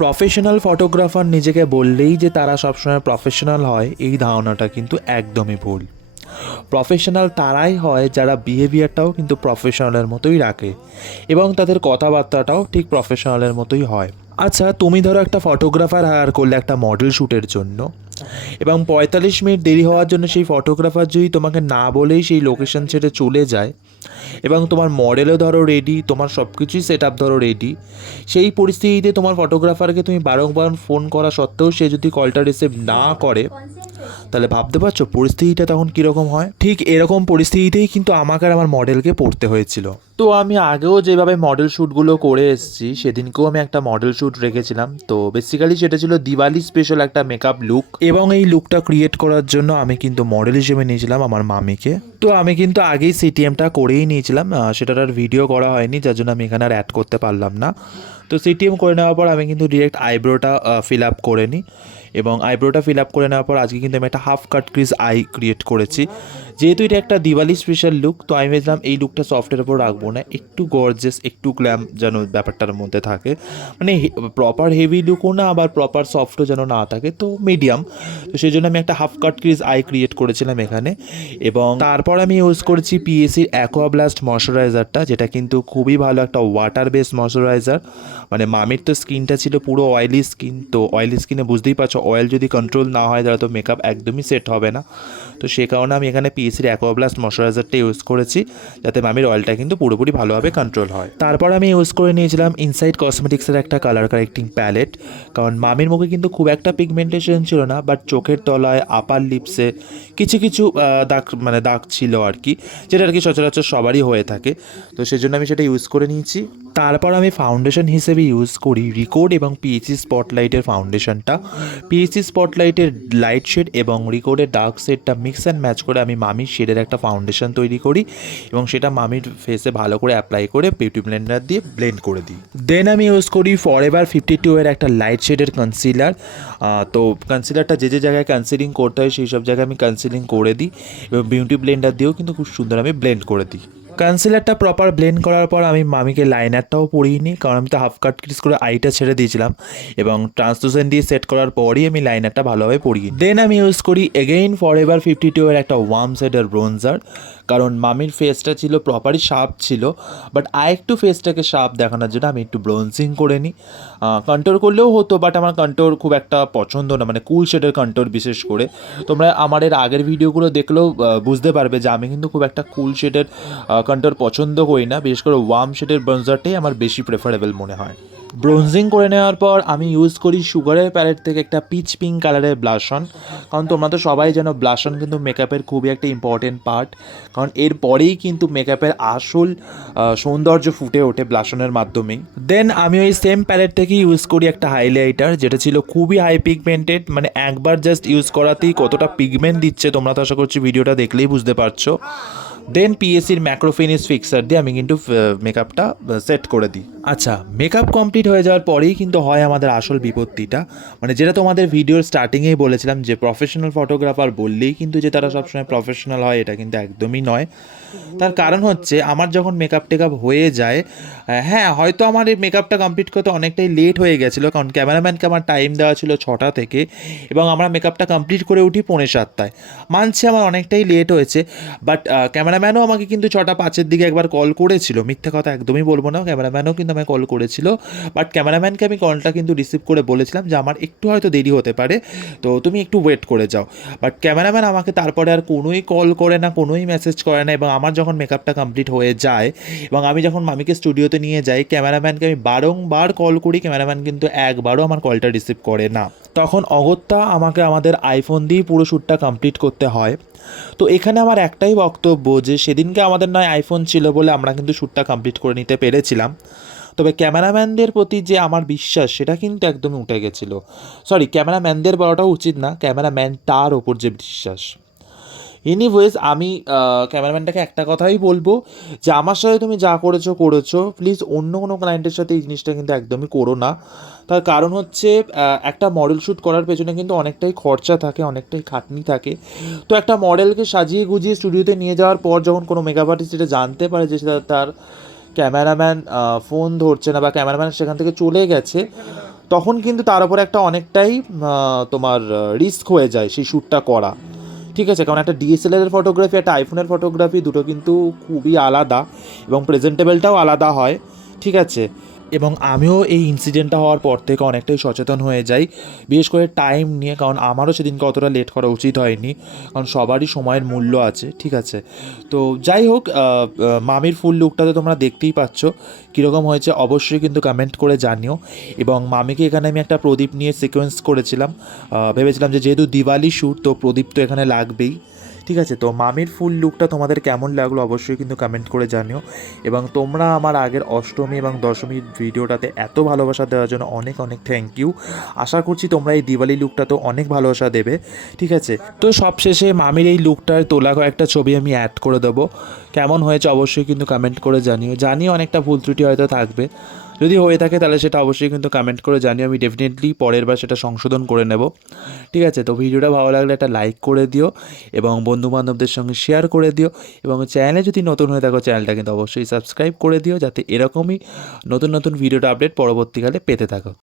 Professional photographer নিজেকে বললেই যে তারা সবসময় প্রফেশনাল হয় এই ধারণাটা কিন্তু একদমই ভুল। প্রফেশনাল তারাই হয় যারা বিহেভিয়ারটাও কিন্তু প্রফেশনালের মতোই রাখে এবং তাদের কথাবার্তাটাও ঠিক প্রফেশনালের মতোই হয়। আচ্ছা, তুমি ধরো একটা ফটোগ্রাফার হায়ার করলে একটা মডেল শ্যুটের জন্য, এবং ৪৫ মিনিট দেরি হওয়ার জন্য সেই ফটোগ্রাফার যদি তোমাকে না বলেই সেই লোকেশন ছেড়ে চলে যায় এবং তোমার মডেলও ধরো রেডি, তোমার সব কিছুই সেট আপ ধরো রেডি, সেই পরিস্থিতিতে তোমার ফটোগ্রাফারকে তুমি বারংবার ফোন করা সত্ত্বেও সে যদি কলটা রিসিভ না করে, তাহলে ভাবতে পারছো পরিস্থিতিটা তখন কীরকম হয়। ঠিক এরকম পরিস্থিতিতেই কিন্তু আমাকে আর আমার মডেলকে পড়তে হয়েছিল। তো আমি আগেও যেভাবে মডেল শ্যুটগুলো করে এসেছি, সেদিনকেও আমি একটা মডেল শ্যুট রেখেছিলাম। তো বেসিক্যালি সেটা ছিল দিওয়ালি স্পেশাল একটা মেকআপ লুক, এবং এই লুকটা ক্রিয়েট করার জন্য আমি কিন্তু মডেল হিসেবে নিয়েছিলাম আমার মামিকে। তো আমি কিন্তু আগেই সিটিএমটা করেই নিয়েছিলাম, সেটার আর ভিডিও করা হয়নি, যার জন্য আমি এখানে আর অ্যাড করতে পারলাম না। তো সিটিএম করে নেওয়ার পর আমি কিন্তু ডিরেক্ট আইব্রোটা ফিল আপ করে নিই, এবং আইব্রোটা ফিল আপ করে নেওয়ার পর আজকে কিন্তু আমি একটা half cut crease I create করেছি। যেহেতু এটা একটা দিওয়ালি স্পেশাল লুক, তো আমি ভেবেছিলাম এই লুকটা সফটের ওপর রাখবো না, একটু গর্জিয়াস, একটু গ্ল্যাম যেন ব্যাপারটার মধ্যে থাকে, মানে প্রপার হেভি লুকও না আবার প্রপার সফটও যেন না থাকে, তো মিডিয়াম। তো সেই জন্য আমি একটা half cut crease I create করেছিলাম এখানে, এবং তারপর আমি ইউজ করেছি পিএসির অ্যাকোয়াব্লাস্ট ময়শ্চারাইজারটা, যেটা কিন্তু খুবই ভালো একটা ওয়াটার বেসড ময়শ্চারাইজার। মানে মামির তো স্কিনটা ছিল পুরো অয়েলি স্কিন, তো অয়েলি স্কিনে বুঝতেই পারছো অয়েল যদি কন্ট্রোল না হয় তাহলে তো মেকআপ একদমই সেট হবে না। তো সে কারণে আমি এখানে পিএসির অ্যাকোয়াব্লাস্ট ময়শ্চারাইজারটা ইউজ করেছি, যাতে মামির অয়েলটা কিন্তু পুরোপুরি ভালোভাবে কন্ট্রোল হয়। তারপর আমি ইউজ করে নিয়েছিলাম ইনসাইড কসমেটিক্সের একটা কালার কারেক্টিং প্যালেট, কারণ মামির মুখে কিন্তু খুব একটা পিগমেন্টেশন ছিল না, বাট চোখের তলায়, আপার লিপসে কিছু কিছু দাগ ছিল আর কি, যেটা আর কি সচরাচর সবারই হয়ে থাকে। তো সেই জন্য আমি সেটা ইউজ করে নিয়েছি। তারপর আমি ফাউন্ডেশন হিসেবে ইউজ করি রিকোড এবং পিএসি স্পটলাইটের ফাউন্ডেশনটা। পিএসি স্পটলাইটের লাইট শেড এবং রিকোডের ডার্ক শেডটা মিক্স অ্যান্ড ম্যাচ করে আমি মামির শেডের একটা ফাউন্ডেশন তৈরি করি, এবং সেটা মামির ফেসে ভালো করে অ্যাপ্লাই করে বিউটি ব্লেন্ডার দিয়ে ব্লেন্ড করে দিই। দেন আমি ইউজ করি ফরএভার 52 এর একটা লাইট শেডের কনসিলার। তো কনসিলারটা যে যে জায়গায় কনসিলিং করতে হয় সেই সব জায়গায় আমি কনসিলিং করে দিই, এবং বিউটি ব্লেন্ডার দিয়েও কিন্তু খুব সুন্দর আমি ব্লেন্ড করে দিই। কনসিলারটা প্রপার ব্লেন্ড করার পর আমি মামিকে লাইনারটাও পরিয়ে নিই, কারণ আমি তো হাফ কাট ক্রিজ করে আইটা ছেড়ে দিয়েছিলাম, এবং ট্রান্সলুসেন্ট দিয়ে সেট করার পরই আমি লাইনারটা ভালোভাবে পরিয়ে নিই। দেন আমি ইউজ করি এগেইন ফরএভার 52 এর একটা ওয়ার্ম শেডের ব্রোঞ্জার, কারণ মামির ফেসটা ছিল প্রপারই শার্প ছিল, বাট একটু ফেসটাকে শার্প দেখানোর জন্য আমি একটু ব্রোঞ্জিং করে নিই। কন্ট্রোল করলেও হতো, বাট আমার কন্ট্রোল খুব একটা পছন্দ না, মানে কুল শেডের কন্ট্রোল বিশেষ করে। তোমরা আমার এর আগের ভিডিওগুলো দেখলেও বুঝতে পারবে যে আমি কিন্তু খুব একটা কুল শেডের কন্ট্রোল পছন্দ করি না, বিশেষ করে ওয়ার্ম শেডের ব্রোঞ্জারটাই আমার বেশি প্রেফারেবল মনে হয়। ব্রোঞ্জিং করে নেওয়ার পর আমি ইউজ করি সুগারের প্যালেট থেকে একটা পিচ পিঙ্ক কালারের ব্লাশন, কারণ তোমরা তো সবাই জানো ব্লাশন কিন্তু মেকআপের খুবই একটা ইম্পর্টেন্ট পার্ট, কারণ এরপরেই কিন্তু মেকআপের আসল সৌন্দর্য ফুটে ওঠে ব্লাশনের মাধ্যমেই। দেন আমি ওই সেম প্যালেট থেকে ইউজ করি একটা হাইলাইটার, যেটা ছিল খুবই হাই পিগমেন্টেড, মানে একবার জাস্ট ইউজ করাতেই কতটা পিগমেন্ট দিচ্ছে তোমরা তো আশা করছি ভিডিওটা দেখলেই বুঝতে পারছো। দেন পিএসির ম্যাক্রো ফিনিশ ফিক্সার দিয়ে আমি কিন্তু মেকআপটা সেট করে দিই। আচ্ছা, মেকআপ কমপ্লিট হয়ে যাওয়ার পরেই কিন্তু হয় আমাদের আসল বিপত্তিটা, মানে যেটা তোমাদের ভিডিওর স্টার্টিংয়েই বলেছিলাম যে প্রফেশনাল ফটোগ্রাফার বললেই কিন্তু যে তারা সবসময় প্রফেশনাল হয়, এটা কিন্তু একদমই নয়। তার কারণ হচ্ছে আমার যখন মেকআপ টেকআপ হয়ে যায়, হ্যাঁ হয়তো আমার এই মেকআপটা কমপ্লিট করতে অনেকটাই লেট হয়ে গেছিলো, কারণ ক্যামেরাম্যানকে আমার টাইম দেওয়া ছিল 6টা থেকে, এবং আমরা মেকআপটা কমপ্লিট করে উঠি 6:45। মানছি আমার অনেকটাই লেট হয়েছে, বাট ক্যামেরাম্যানও আমাকে কিন্তু 6:05 দিকে একবার কল করেছিল, মিথ্যে কথা একদমই বলবো না, ক্যামেরাম্যানও কিন্তু আমাকে কল করেছিল, বাট ক্যামেরাম্যানকে আমি কলটা কিন্তু রিসিভ করে বলেছিলাম যে আমার একটু হয়তো দেরি হতে পারে, তো তুমি একটু ওয়েট করে যাও। বাট ক্যামেরাম্যান আমাকে তারপরে আর কোনোই কল করে না, কোনোই মেসেজ করে না, এবং আমার যখন মেকআপটা কমপ্লিট হয়ে যায় এবং আমি যখন মামিকে স্টুডিওতে নিয়ে যাই, ক্যামেরাম্যানকে আমি বারংবার কল করি, ক্যামেরাম্যান কিন্তু একবারও আমার কলটা রিসিভ করে না। তখন অগত্যা আমাকে আমাদের আইফোন দিয়েই পুরো শ্যুটটা কমপ্লিট করতে হয়। তো এখানে আমার একটাই বক্তব্য যে সেদিনকে আমাদের নয় আইফোন ছিল বলে আমরা কিন্তু শ্যুটটা কমপ্লিট করে নিতে পেরেছিলাম, তবে ক্যামেরাম্যানদের প্রতি যে আমার বিশ্বাস সেটা কিন্তু একদমই উঠে গেছিলো। সরি, ক্যামেরাম্যানদের বলাটাও উচিত না, ক্যামেরাম্যানটার ওপর যে বিশ্বাস। এনিওয়েজ আমি ক্যামেরাম্যানটাকে একটা কথাই বলবো যে আমার সাথে তুমি যা করেছো প্লিজ অন্য কোনো ক্লায়েন্টের সাথে এই জিনিসটা কিন্তু একদমই করো না। তার কারণ হচ্ছে একটা মডেল শ্যুট করার পেছনে কিন্তু অনেকটাই খরচা থাকে, অনেকটাই খাটনি থাকে। তো একটা মডেলকে সাজিয়ে গুজিয়ে স্টুডিওতে নিয়ে যাওয়ার পর যখন কোনো মেকআপ আর্টিস্ট এটা জানতে পারে যে তার ক্যামেরাম্যান ফোন ধরছে না বা ক্যামেরাম্যান সেখান থেকে চলে গেছে, তখন কিন্তু তার উপরে একটা অনেকটাই তোমার রিস্ক হয়ে যায় সেই শ্যুটটা করা। ঠিক আছে, কারণ একটা ডিএসএলআরের ফটোগ্রাফি একটা আইফোনের ফটোগ্রাফি দুটো কিন্তু খুবই আলাদা এবং প্রেজেন্টেবলটাও আলাদা হয়। ঠিক আছে, এবং আমিও এই ইনসিডেন্টটা হওয়ার পর থেকে অনেকটাই সচেতন হয়ে যাই, বিশেষ করে টাইম নিয়ে, কারণ আমারও সেদিনকে অতটা লেট করা উচিত হয়নি, কারণ সবারই সময়ের মূল্য আছে। ঠিক আছে, তো যাই হোক, মামির ফুল লুকটা তো তোমরা দেখতেই পাচ্ছ কীরকম হয়েছে, অবশ্যই কিন্তু কমেন্ট করে জানিও। এবং মামিকে এখানে আমি একটা প্রদীপ নিয়ে সিকোয়েন্স করেছিলাম, ভেবেছিলাম যে যেহেতু দিওয়ালি শ্যুট তো প্রদীপ তো এখানে লাগবেই। ঠিক আছে, তো মামির ফুল লুকটা তোমাদের কেমন লাগলো অবশ্যই কিন্তু কমেন্ট করে জানিও। এবং তোমরা আমার আগের অষ্টমী এবং দশমীর ভিডিওটাতে এত ভালোবাসা দেওয়ার জন্য অনেক অনেক থ্যাংক ইউ। আশা করছি তোমরা এই দিওয়ালি লুকটাতেও অনেক ভালোবাসা দেবে। ঠিক আছে, তো সবশেষে মামির এই লুকটার তোলা কয়েকটা ছবি আমি অ্যাড করে দেবো, কেমন হয়েছে অবশ্যই কিন্তু কমেন্ট করে জানিও অনেকটা ভুল ত্রুটি হয়তো থাকবে, যদি হয়ে থাকে তাহলে সেটা অবশ্যই কিন্তু কমেন্ট করে জানিও, আমি ডেফিনেটলি পরের বার সেটা সংশোধন করে নেব। ঠিক আছে, তো ভিডিওটা ভালো লাগলে একটা লাইক করে দিও এবং বন্ধুবান্ধবদের সঙ্গে শেয়ার করে দিও, এবং চ্যানেলে যদি নতুন হয়ে থাকো চ্যানেলটা কিন্তু অবশ্যই সাবস্ক্রাইব করে দিও, যাতে এরকমই নতুন নতুন ভিডিওটা আপডেট পরবর্তীকালে পেতে থাকো।